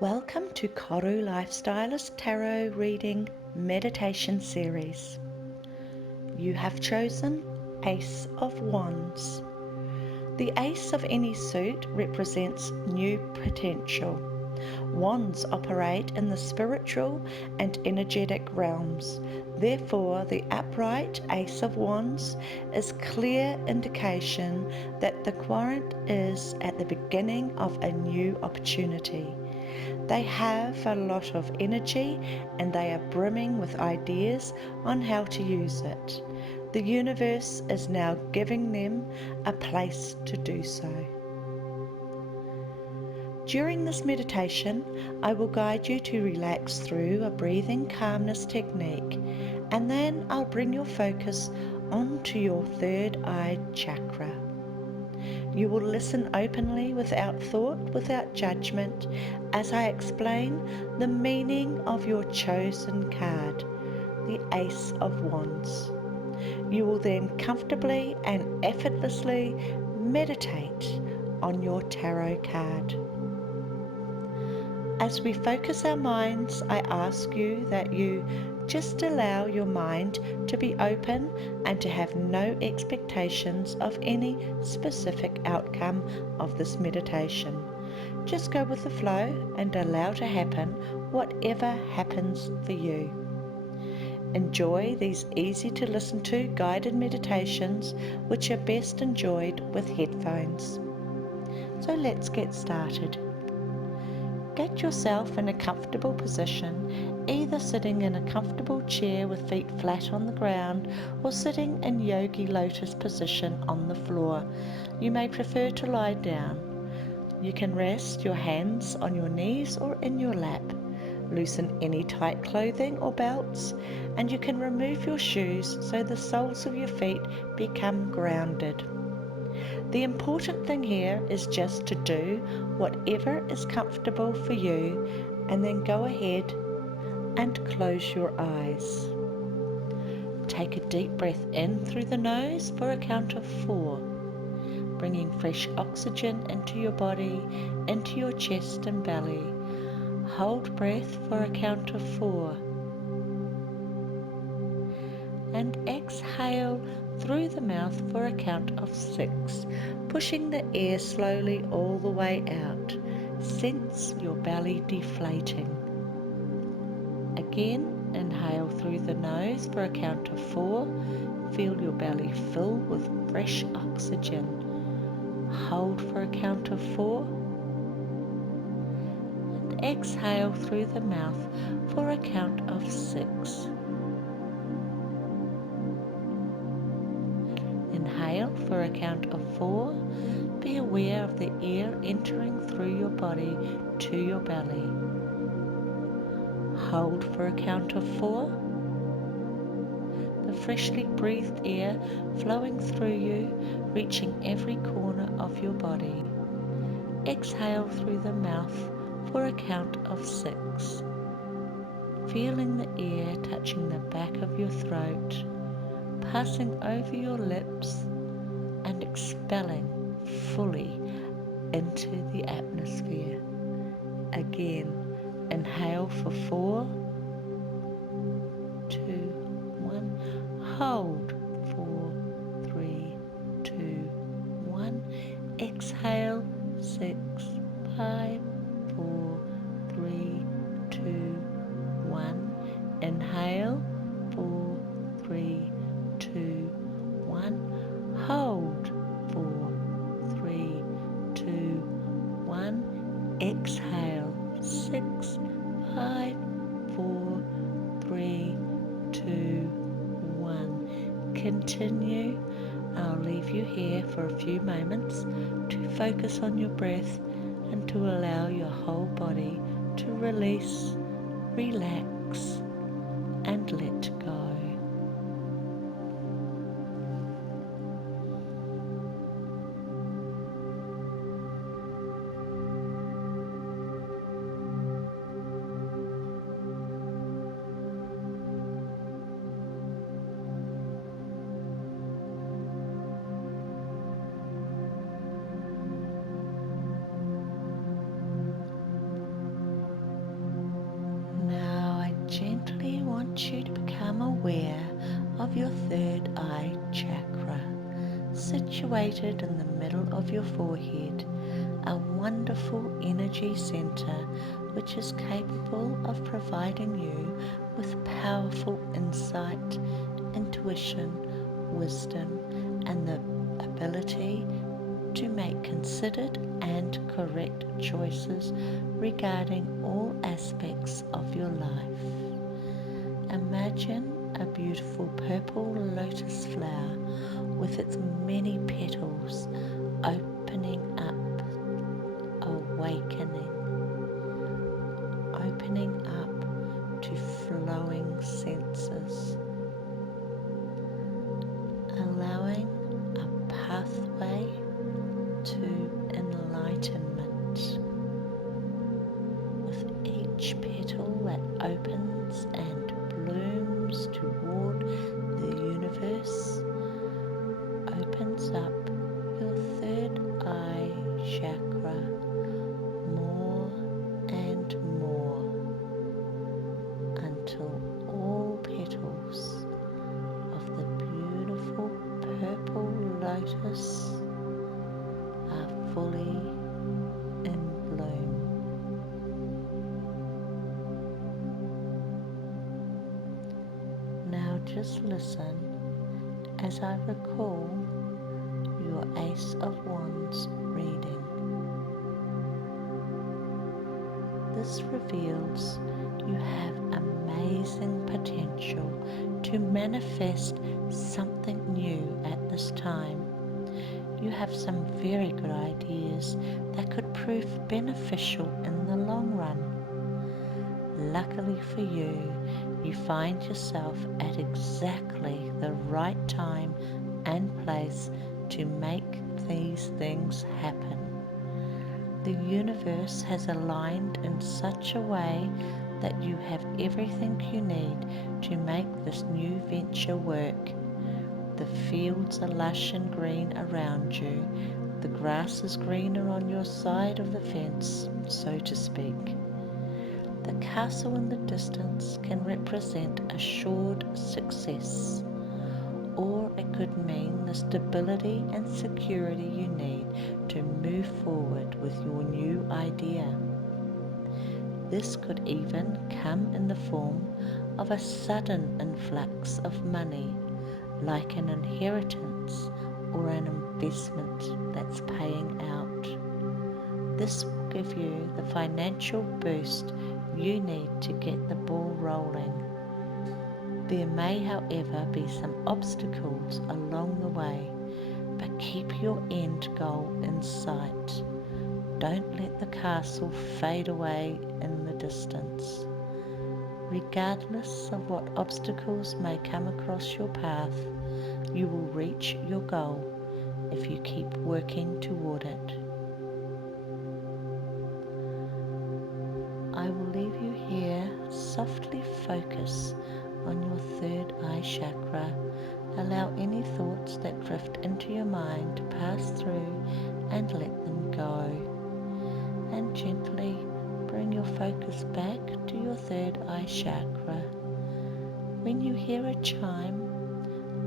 Welcome to KORU Lifestylist Tarot Reading Meditation Series. You have chosen Ace of Wands. The Ace of any suit represents new potential. Wands operate in the spiritual and energetic realms. Therefore, the upright Ace of Wands is clear indication that the querent is at the beginning of a new opportunity. They have a lot of energy and they are brimming with ideas on how to use it. The universe is now giving them a place to do so. During this meditation, I will guide you to relax through a breathing calmness technique, and then I'll bring your focus onto your third eye chakra. You will listen openly without thought, without judgment, as I explain the meaning of your chosen card, the Ace of Wands. You will then comfortably and effortlessly meditate on your tarot card. As we focus our minds, I ask you that you just allow your mind to be open and to have no expectations of any specific outcome of this meditation. Just go with the flow and allow to happen whatever happens for you. Enjoy these easy to listen to guided meditations, which are best enjoyed with headphones. So let's get started. Get yourself in a comfortable position, either sitting in a comfortable chair with feet flat on the ground or sitting in yogi lotus position on the floor. You may prefer to lie down. You can rest your hands on your knees or in your lap. Loosen any tight clothing or belts, and you can remove your shoes so the soles of your feet become grounded. The important thing here is just to do whatever is comfortable for you, and then go ahead and close your eyes. Take a deep breath in through the nose for a count of 4, bringing fresh oxygen into your body, into your chest and belly. Hold breath for a count of 4. And exhale through the mouth for a count of 6, pushing the air slowly all the way out. Sense your belly deflating. Again, inhale through the nose for a count of 4. Feel your belly fill with fresh oxygen. Hold for a count of 4. And exhale through the mouth for a count of 6. Inhale for a count of 4. Be aware of the air entering through your body to your belly. Hold for a count of 4. The freshly breathed air flowing through you, reaching every corner of your body. Exhale through the mouth for a count of 6. Feeling the air touching the back of your throat, passing over your lips and expelling fully into the atmosphere. Again, inhale for 4, 2, 1. Hold 4, 3, 2, 1. Exhale 6, 5, 4, 3, 2, 1. Inhale 4, 3, 2, 1. Hold 4, 3, 2, 1. Exhale 6, 5, 4, 3, 2, 1. Continue. I'll leave you here for a few moments to focus on your breath and to allow your whole body to release, relax, and let go. situated in the middle of your forehead, a wonderful energy center which is capable of providing you with powerful insight, intuition, wisdom, and the ability to make considered and correct choices regarding all aspects of your life. Imagine a beautiful purple lotus flower with its many petals opening up, opening up to flowing senses, allowing a pathway to enlightenment. With each petal that opens and blooms toward the universe, opens up your third eye chakra more and more until all petals of the beautiful purple lotus are fully in bloom. Now just listen as I recall your Ace of Wands reading. This reveals you have amazing potential to manifest something new at this time. You have some very good ideas that could prove beneficial in the long run. Luckily for you, you find yourself at exactly the right time and place to make these things happen. The universe has aligned in such a way that you have everything you need to make this new venture work. The fields are lush and green around you. The grass is greener on your side of the fence, so to speak. The castle in the distance can represent assured success, or it could mean the stability and security you need to move forward with your new idea. This could even come in the form of a sudden influx of money, like an inheritance or an investment that's paying out. This will give you the financial boost you need to get the ball rolling. There may, however, be some obstacles along the way, but keep your end goal in sight. Don't let the castle fade away in the distance. Regardless of what obstacles may come across your path, you will reach your goal if you keep working toward it. I will leave you here. Softly focus on your third eye chakra. Allow any thoughts that drift into your mind to pass through and let them go. And gently bring your focus back to your third eye chakra. When you hear a chime,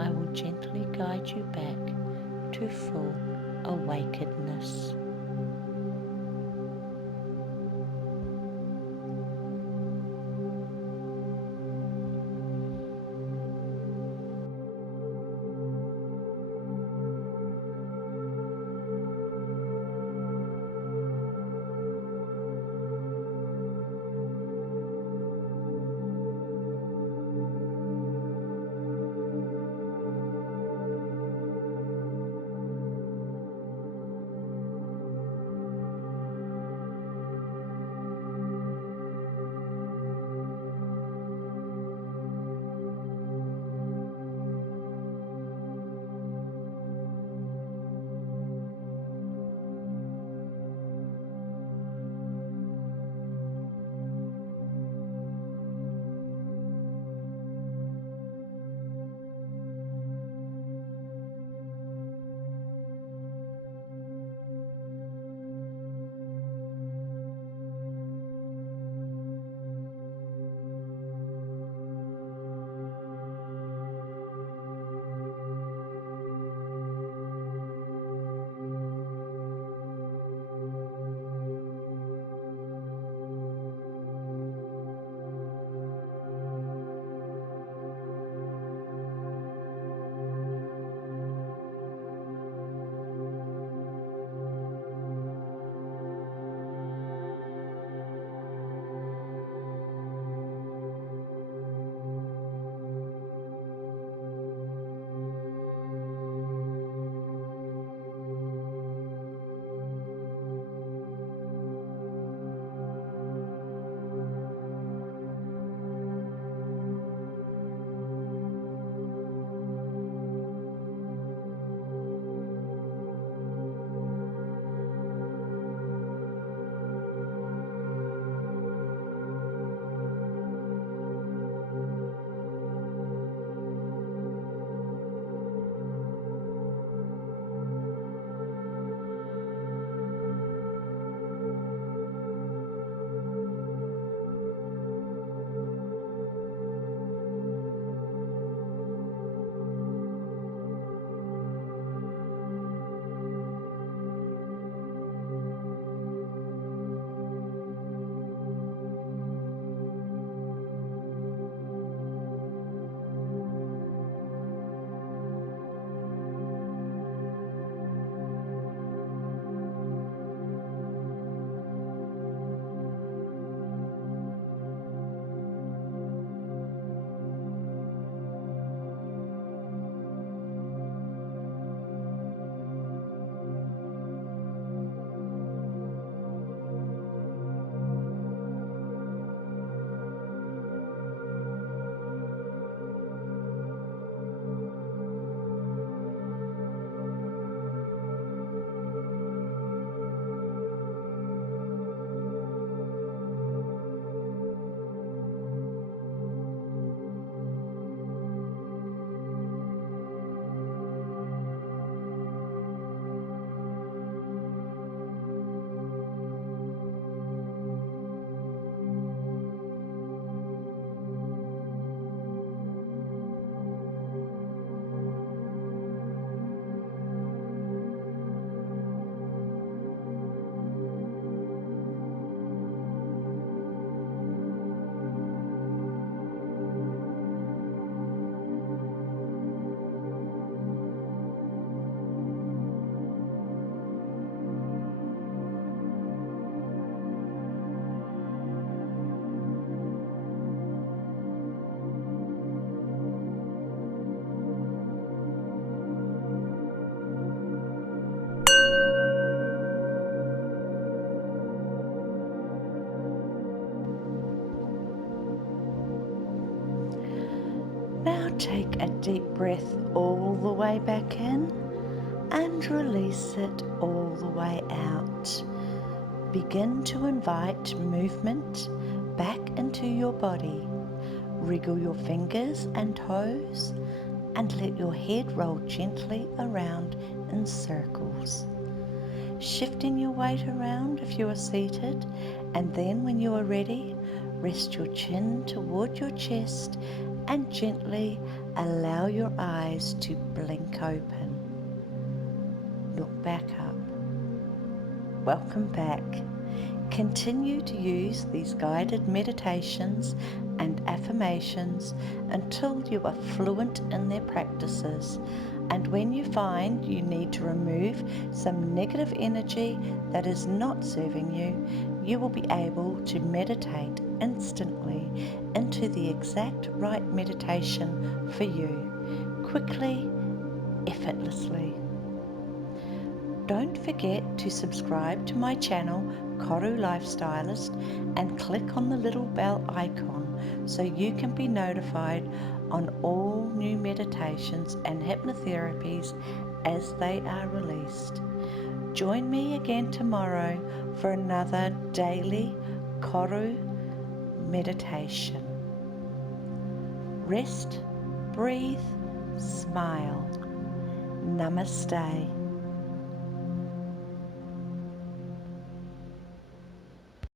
I will gently guide you back to full awakenedness. Take a deep breath all the way back in and release it all the way out. Begin to invite movement back into your body. Wriggle your fingers and toes and let your head roll gently around in circles. Shifting your weight around if you are seated, and then when you are ready, rest your chin toward your chest and gently allow your eyes to blink open. Look back up. Welcome back. Continue to use these guided meditations and affirmations until you are fluent in their practices. And when you find you need to remove some negative energy that is not serving you, you will be able to meditate instantly into the exact right meditation for you, quickly, effortlessly. Don't forget to subscribe to my channel, KORU Lifestylist, and click on the little bell icon so you can be notified on all new meditations and hypnotherapies as they are released. Join me again tomorrow for another daily KORU meditation. Rest, breathe, smile. Namaste.